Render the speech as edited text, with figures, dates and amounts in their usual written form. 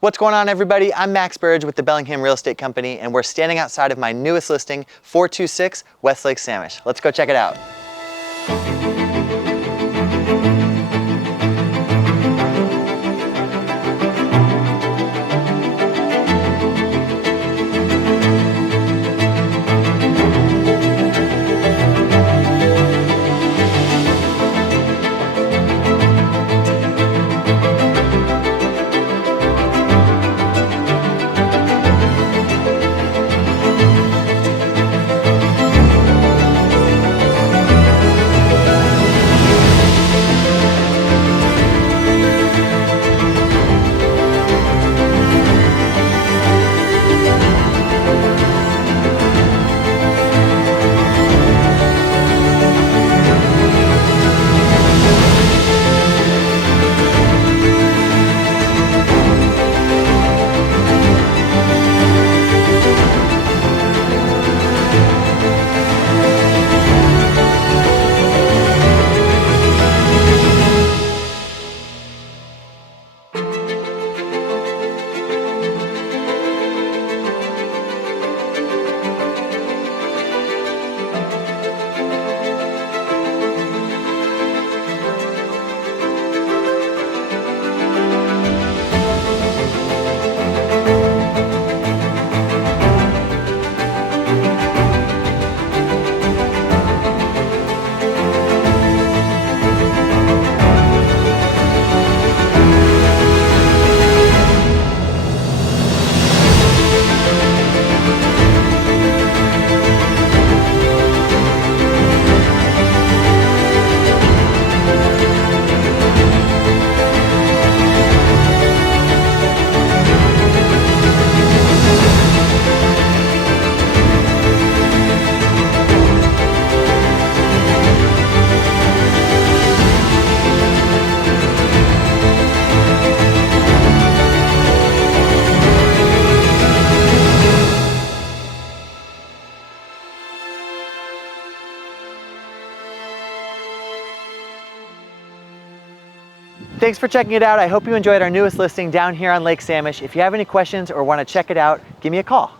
What's going on, everybody? I'm Max Burge with the Bellingham Real Estate Company, and we're standing outside of my newest listing, 426 West Lake Samish. Let's go check it out. Thanks for checking it out. I hope you enjoyed our newest listing down here on Lake Samish. If you have any questions or want to check it out, give me a call.